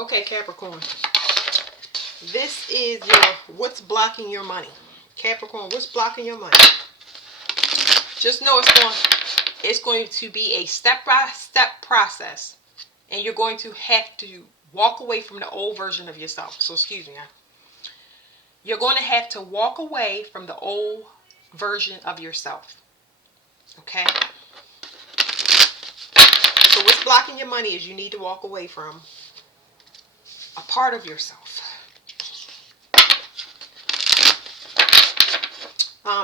Okay, Capricorn. This is your what's blocking your money. Capricorn, what's blocking your money? Just know it's going to be a step-by-step process, and you're going to have to walk away from the old version of yourself. So excuse me. You're going to have to walk away from the old version of yourself. Okay? So what's blocking your money is you need to walk away from a part of yourself.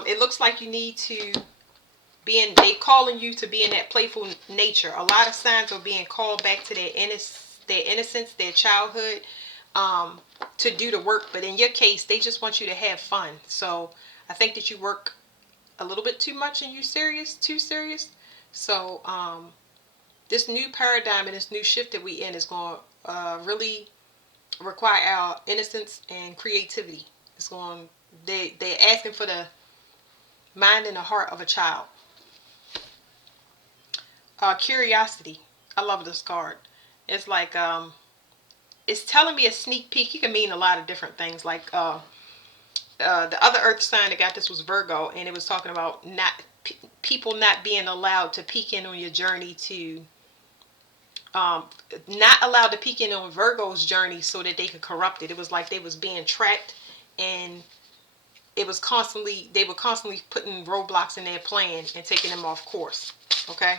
It looks like you need to they calling you to be in that playful nature. A lot of signs are being called back to their innocence, their childhood, to do the work. But in your case, they just want you to have fun. So I think that you work a little bit too much and you too serious. So this new paradigm and this new shift that we in is going to really require our innocence and creativity. It's going. They're asking for the mind and the heart of a child. Curiosity. I love this card. It's like it's telling me a sneak peek. You can mean a lot of different things. Like the other Earth sign that got this was Virgo, and it was talking about people not being allowed to peek in on your journey to not allowed to peek in on Virgo's journey so that they could corrupt it. It was like they was being tracked, and they were constantly putting roadblocks in their plan and taking them off course. Okay,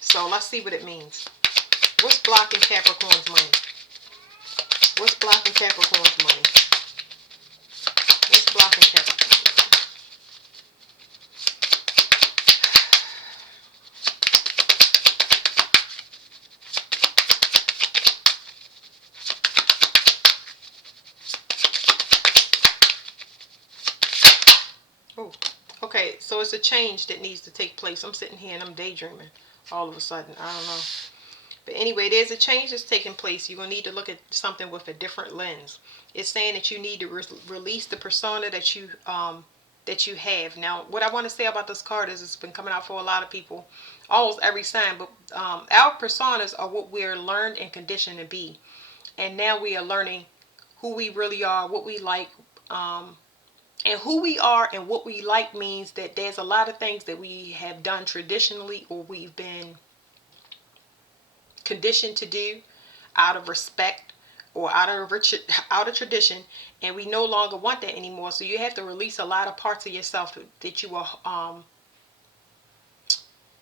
so let's see what it means. What's blocking Capricorn's money? What's blocking Capricorn's money? What's blocking Capricorn's money? Oh, okay, so it's a change that needs to take place. I'm sitting here and I'm daydreaming all of a sudden. I don't know. But anyway, there's a change that's taking place. You're going to need to look at something with a different lens. It's saying that you need to release the persona that you have. Now, what I want to say about this card is it's been coming out for a lot of people, almost every sign. But our personas are what we're learned and conditioned to be. And now we are learning who we really are, what we like, and who we are and what we like means that there's a lot of things that we have done traditionally or we've been conditioned to do out of respect or out of tradition, and we no longer want that anymore. So you have to release a lot of parts of yourself that you are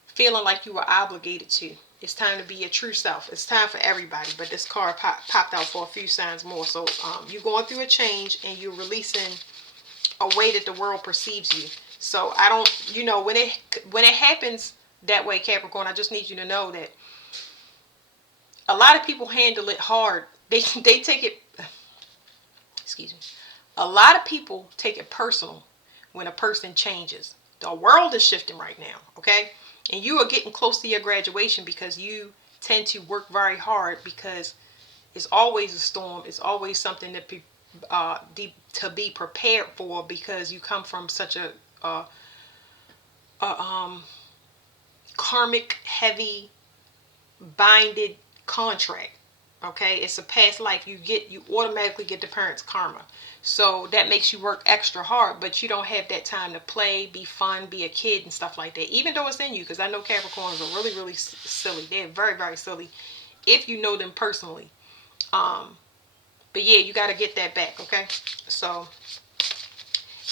feeling like you were obligated to. It's time to be your true self. It's time for everybody, but this card popped out for a few signs more. So you're going through a change and you're releasing a way that the world perceives you. So I don't, when it happens that way, Capricorn, I just need you to know that a lot of people handle it hard. They take it, excuse me. A lot of people take it personal when a person changes. The world is shifting right now, okay? And you are getting close to your graduation because you tend to work very hard because it's always a storm. It's always something that to be prepared for because you come from such a karmic, heavy, binded contract. Okay, it's a past life. You automatically get the parents' karma, so that makes you work extra hard. But you don't have that time to play, be fun, be a kid and stuff like that, even though it's in you. Because I know Capricorns are really, really silly. They're very, very silly if you know them personally. But yeah, you got to get that back. Okay, so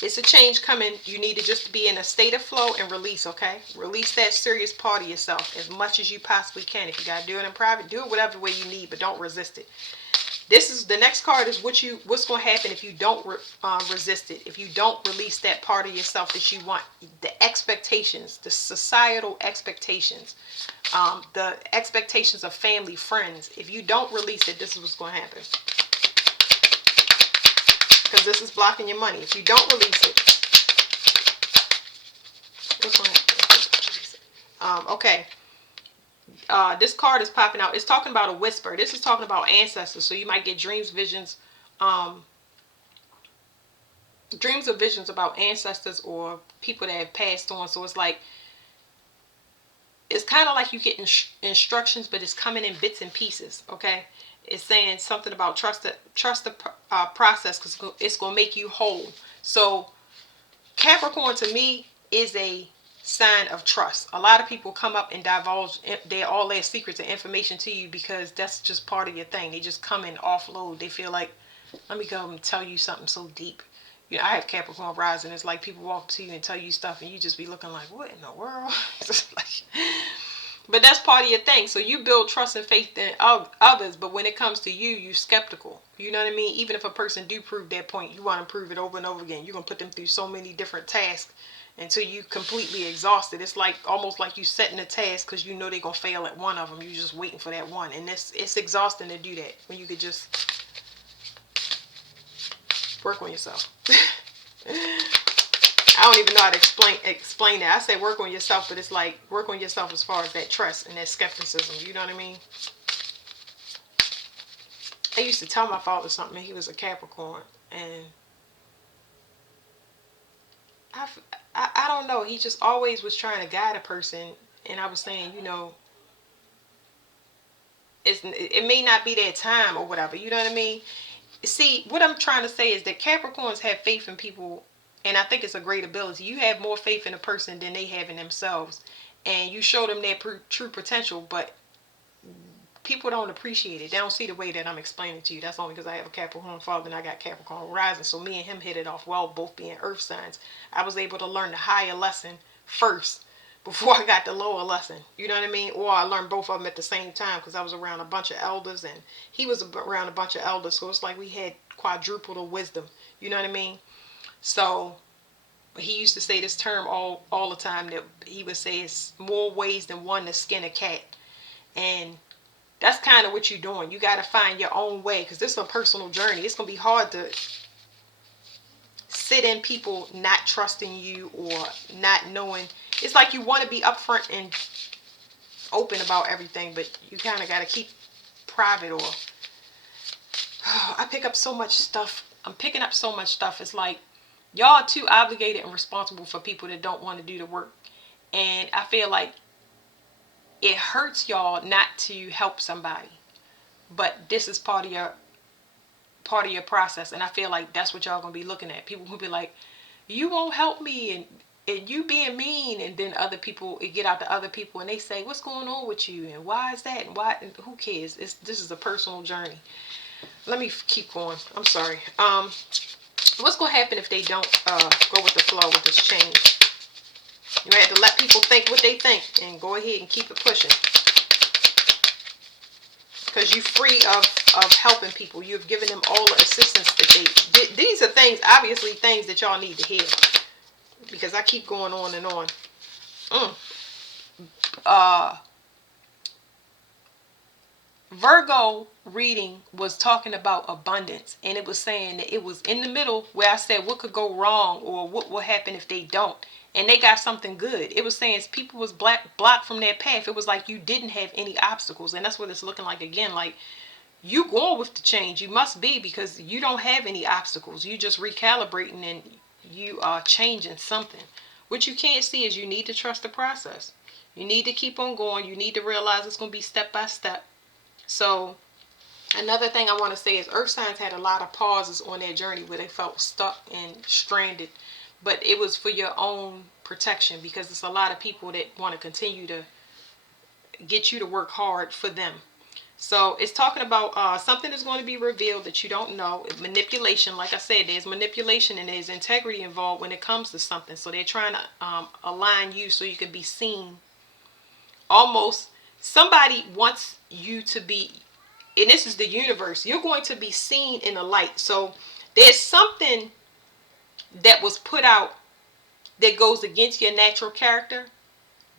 it's a change coming. You need to just be in a state of flow and release, okay? Release that serious part of yourself as much as you possibly can. If you got to do it in private, do it whatever way you need, but don't resist it. The next card is what's going to happen if you don't resist it, if you don't release that part of yourself that you want, the expectations, the societal expectations, the expectations of family, friends. If you don't release it, this is what's going to happen. Because this is blocking your money. If you don't release it, what's going to happen? Okay. This card is popping out. It's talking about a whisper. This is talking about ancestors. So you might get dreams or visions about ancestors or people that have passed on. So it's like, it's kind of like you get instructions, but it's coming in bits and pieces. Okay. It's saying something about trust the process because it's going to make you whole. So Capricorn to me is a sign of trust. A lot of people come up and divulge all their secrets and information to you because that's just part of your thing. They just come and offload. They feel like, let me go and tell you something so deep. You know, I have Capricorn rising. It's like people walk up to you and tell you stuff, and you just be looking like, what in the world? But that's part of your thing. So you build trust and faith in others, but when it comes to you, you're skeptical. You know what I mean? Even if a person do prove their point, you want to prove it over and over again. You're going to put them through so many different tasks until you completely exhausted. It's like almost like you setting a task because you know they're going to fail at one of them. You're just waiting for that one. And it's exhausting to do that when you could just work on yourself. I don't even know how to explain that. I say work on yourself, but it's like work on yourself as far as that trust and that skepticism. You know what I mean? I used to tell my father something. He was a Capricorn, and I don't know. He just always was trying to guide a person, and I was saying, you know, it may not be their time or whatever. You know what I mean? See, what I'm trying to say is that Capricorns have faith in people, and I think it's a great ability. You have more faith in a person than they have in themselves, and you show them their true potential, but people don't appreciate it. They don't see the way that I'm explaining to you. That's only because I have a Capricorn father and I got Capricorn rising. So me and him hit it off well, both being earth signs. I was able to learn the higher lesson first before I got the lower lesson. You know what I mean? Or I learned both of them at the same time because I was around a bunch of elders and he was around a bunch of elders. So it's like we had quadruple the wisdom. You know what I mean? So he used to say this term all the time, that he would say it's more ways than one to skin a cat. And that's kind of what you're doing. You got to find your own way because this is a personal journey. It's going to be hard to sit in people not trusting you or not knowing. It's like you want to be upfront and open about everything, but you kind of got to keep private. Or I pick up so much stuff. I'm picking up so much stuff. It's like y'all are too obligated and responsible for people that don't want to do the work. And I feel like it hurts y'all not to help somebody. But this is part of your process, and I feel like that's what y'all gonna be looking at. People who be like, you won't help me, and you being mean, and then other people, it get out to other people and they say, what's going on with you, and why is that, and why, and who cares? This is a personal journey. Let me keep going. I'm sorry. What's gonna happen if they don't go with the flow with this change? You have to let people think what they think and go ahead and keep it pushing. Because you're free of helping people. You've given them all the assistance that they... These are things, obviously, things that y'all need to hear. Because I keep going on and on. Virgo reading was talking about abundance. And it was saying that it was in the middle where I said what could go wrong or what will happen if they don't. And they got something good. It was saying people was blocked from their path. It was like you didn't have any obstacles. And that's what it's looking like again. Like you going with the change. You must be, because you don't have any obstacles. You just recalibrating and you are changing something. What you can't see is you need to trust the process. You need to keep on going. You need to realize it's going to be step by step. So another thing I want to say is earth signs had a lot of pauses on their journey where they felt stuck and stranded. But it was for your own protection, because there's a lot of people that want to continue to get you to work hard for them. So it's talking about something is going to be revealed that you don't know. Manipulation, like I said, there's manipulation and there's integrity involved when it comes to something. So they're trying to align you so you can be seen. Almost somebody wants you to be, and this is the universe, you're going to be seen in the light. So there's something that was put out that goes against your natural character,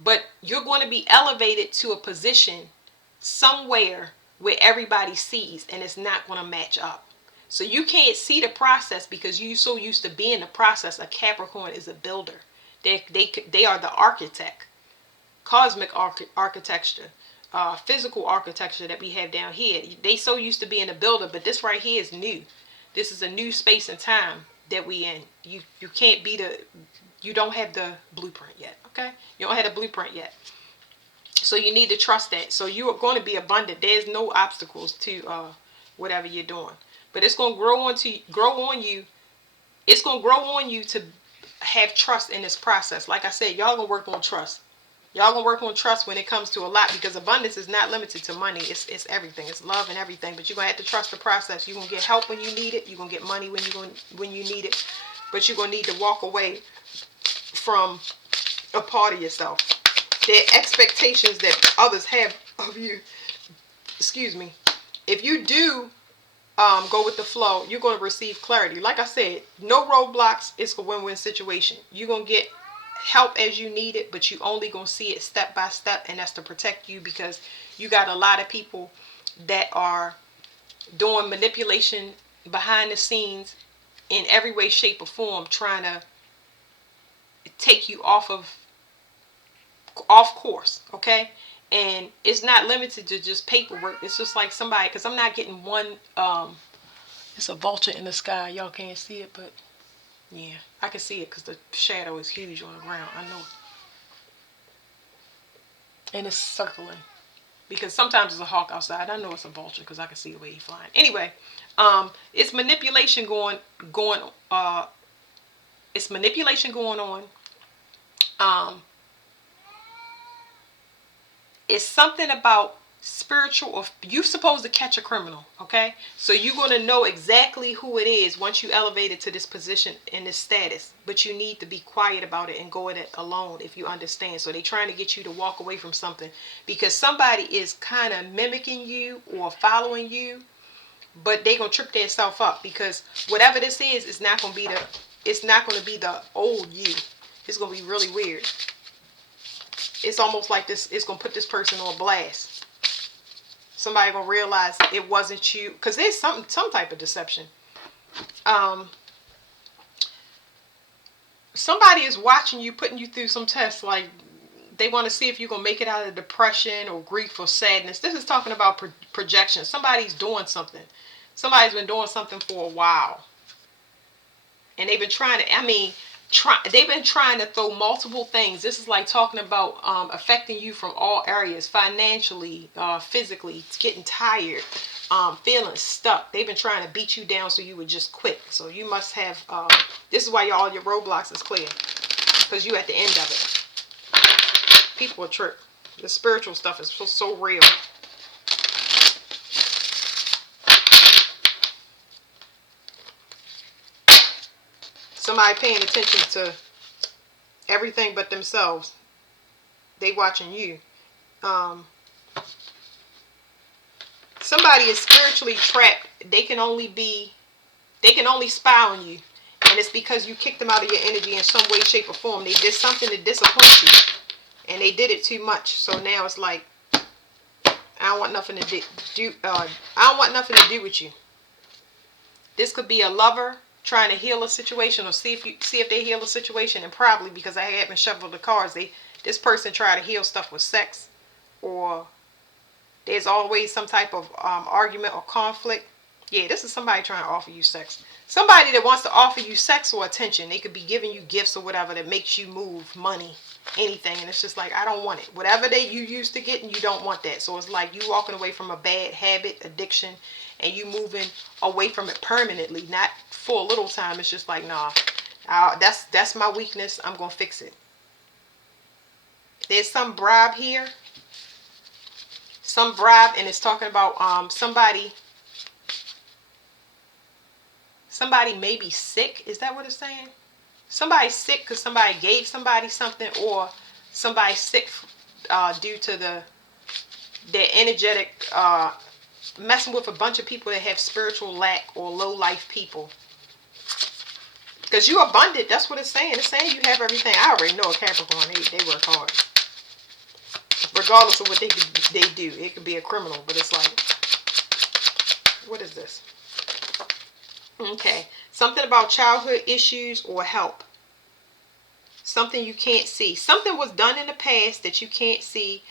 but you're going to be elevated to a position somewhere where everybody sees, and it's not going to match up. So you can't see the process because you're so used to being the process. A Capricorn is a builder. They are the architect. Cosmic architecture, physical architecture that we have down here. They so used to being a builder, but this right here is new. This is a new space and time that we in. You can't be you don't have the blueprint yet, okay? You don't have the blueprint yet. So you need to trust that. So you are going to be abundant. There's no obstacles to whatever you're doing. But it's going to grow on you. It's going to grow on you to have trust in this process. Like I said, y'all going to work on trust. Y'all going to work on trust when it comes to a lot, because abundance is not limited to money. It's everything. It's love and everything. But you're going to have to trust the process. You're going to get help when you need it. You're going to get money when you need it. But you're going to need to walk away from a part of yourself. The expectations that others have of you. Excuse me. If you do go with the flow, you're going to receive clarity. Like I said, no roadblocks. It's a win-win situation. You're going to get help as you need it, but you only going to see it step by step, and that's to protect you, because you got a lot of people that are doing manipulation behind the scenes in every way, shape, or form, trying to take you off course, okay? And it's not limited to just paperwork. It's just like somebody, because I'm not getting one, it's a vulture in the sky. Y'all can't see it, but yeah, I can see it because the shadow is huge on the ground. I know. And it's circling. Because sometimes it's a hawk outside. I know it's a vulture because I can see the way he's flying. Anyway, it's manipulation it's manipulation going on. It's something about spiritual, or you're supposed to catch a criminal, okay? So you're going to know exactly who it is once you elevate it to this position in this status, but you need to be quiet about it and go at it alone, if you understand. So they're trying to get you to walk away from something because somebody is kind of mimicking you or following you, but they're going to trip themselves up, because whatever this is, it's not going to be the old you. It's going to be really weird. It's almost like this, it's going to put this person on blast. Somebody gonna realize it wasn't you, because there's some type of deception. Somebody is watching you, putting you through some tests, like they want to see if you're gonna make it out of depression or grief or sadness. This is talking about projection. Somebody's doing something. Somebody's been doing something for a while, and they've been trying to. They've been trying to throw multiple things. This is like talking about affecting you from all areas, financially, physically, getting tired, feeling stuck. They've been trying to beat you down so you would just quit. So you must have, this is why all your roadblocks is clear, because you at the end of it. People are tricked. The spiritual stuff is so real. Somebody paying attention to everything but themselves. They watching you. Somebody is spiritually trapped. They can only spy on you. And it's because you kicked them out of your energy in some way, shape, or form. They did something to disappoint you. And they did it too much. So now it's like, I don't want nothing to do with you. This could be a lover trying to heal a situation, or see if they heal a situation, and probably, because I haven't shuffled the cards, this person try to heal stuff with sex, or there's always some type of argument or conflict. Yeah, this is somebody trying to offer you sex. Somebody that wants to offer you sex or attention. They could be giving you gifts or whatever that makes you move, money, anything, and it's just like, I don't want it. Whatever you used to get, and you don't want that. So it's like you walking away from a bad habit, addiction, and you moving away from it permanently, not for a little time. It's just like, nah, that's my weakness. I'm gonna fix it. There's some bribe here, and it's talking about somebody may be sick. Is that what it's saying? Somebody's sick because somebody gave somebody something, or somebody's sick due to their energetic messing with a bunch of people that have spiritual lack or low life people. Because you're abundant. That's what it's saying. It's saying you have everything. I already know a Capricorn. They work hard. Regardless of what they do. It could be a criminal, but it's like, what is this? Okay. Something about childhood issues or help. Something you can't see. Something was done in the past that you can't see.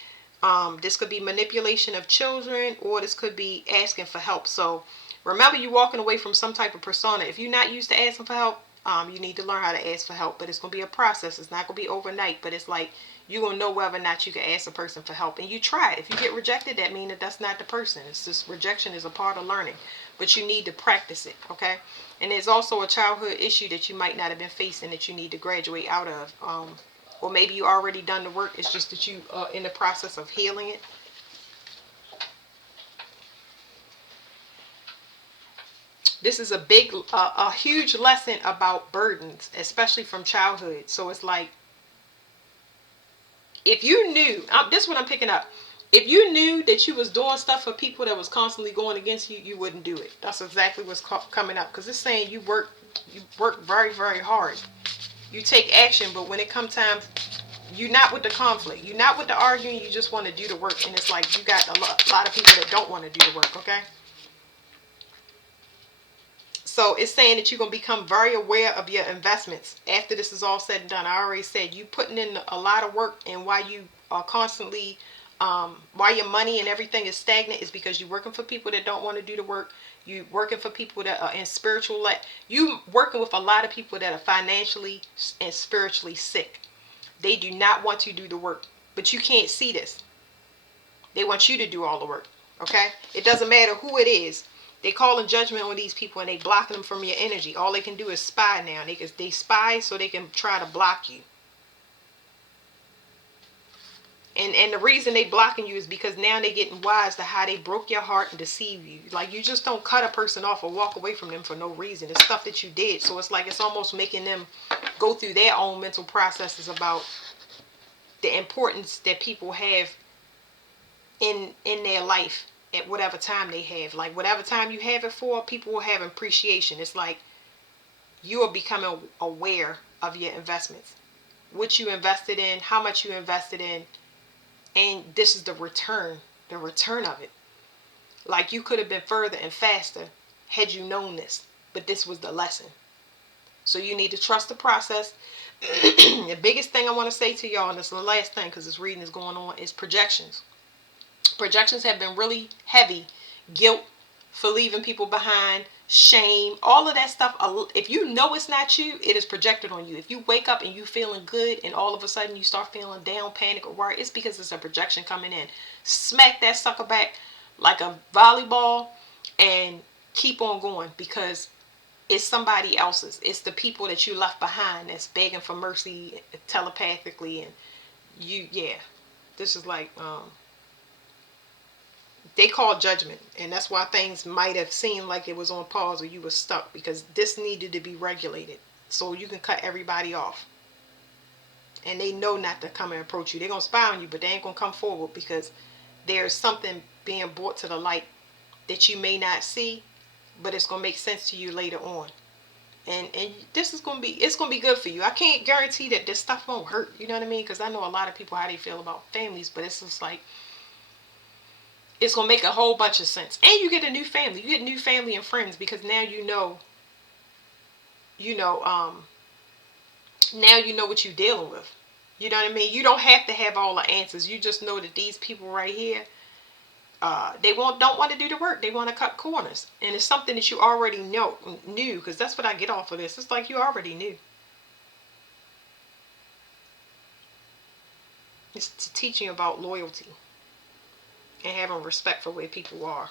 This could be manipulation of children, or this could be asking for help. So remember, you're walking away from some type of persona. If you're not used to asking for help, You need to learn how to ask for help, but it's going to be a process. It's not going to be overnight, but it's like you're going to know whether or not you can ask a person for help. And you try it. If you get rejected, that means that that's not the person. It's just rejection is a part of learning, but you need to practice it, okay? And there's also a childhood issue that you might not have been facing that you need to graduate out of. Or maybe you already done the work. It's just that you are in the process of healing it. This is a huge lesson about burdens, especially from childhood. So it's like, if you knew, this is what I'm picking up. If you knew that you was doing stuff for people that was constantly going against you, you wouldn't do it. That's exactly what's coming up. Because it's saying you work very, very hard. You take action, but when it comes time, you're not with the conflict. You're not with the arguing. You just want to do the work. And it's like you got a lot of people that don't want to do the work, okay? So it's saying that you're going to become very aware of your investments after this is all said and done. I already said you putting in a lot of work, and why you are constantly, why your money and everything is stagnant is because you're working for people that don't want to do the work. You working for people that are in spiritual, you working with a lot of people that are financially and spiritually sick. They do not want to do the work, but you can't see this. They want you to do all the work, okay? It doesn't matter who it is. They calling judgment on these people and they blocking them from your energy. All they can do is spy now. They spy so they can try to block you. And the reason they blocking you is because now they getting wise to how they broke your heart and deceive you. Like, you just don't cut a person off or walk away from them for no reason. It's stuff that you did. So it's like it's almost making them go through their own mental processes about the importance that people have in their life at whatever time they have. Like, whatever time you have it for, people will have appreciation. It's like you are becoming aware of your investments, what you invested in, how much you invested in, and this is the return of it. Like, you could have been further and faster had you known this, but this was the lesson. So you need to trust the process. The biggest thing I want to say to y'all, and this is the last thing because this reading is going on, is projections. Projections have been really heavy. Guilt for leaving people behind, shame, all of that stuff. If you know it's not you, it is projected on you. If you wake up and you feeling good and all of a sudden you start feeling down, panic, or worried, it's because it's a projection coming in. Smack that sucker back like a volleyball and keep on going, because it's somebody else's. It's the people that you left behind that's begging for mercy telepathically. And this is like, they call judgment, and that's why things might have seemed like it was on pause or you were stuck, because this needed to be regulated so you can cut everybody off. And they know not to come and approach you. They're going to spy on you, but they ain't going to come forward, because there's something being brought to the light that you may not see, but it's going to make sense to you later on. And this is going to be, it's going to be good for you. I can't guarantee that this stuff won't hurt, you know what I mean? Because I know a lot of people how they feel about families, but it's just like, it's going to make a whole bunch of sense. And you get a new family. You get new family and friends, because now now you know what you're dealing with. You know what I mean? You don't have to have all the answers. You just know that these people right here, they don't want to do the work. They want to cut corners. And it's something that you already knew, because that's what I get off of this. It's like you already knew. It's teaching about loyalty and having respect for where people are.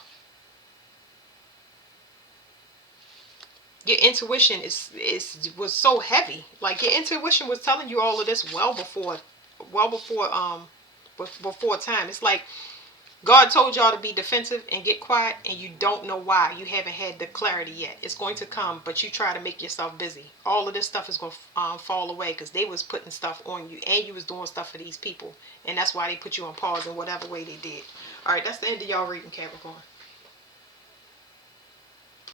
Your intuition was so heavy. Like, your intuition was telling you all of this well before time. It's like God told y'all to be defensive and get quiet, and you don't know why. You haven't had the clarity yet. It's going to come, but you try to make yourself busy. All of this stuff is going to fall away, because they was putting stuff on you, and you was doing stuff for these people, and that's why they put you on pause in whatever way they did. All right, that's the end of y'all reading, Capricorn.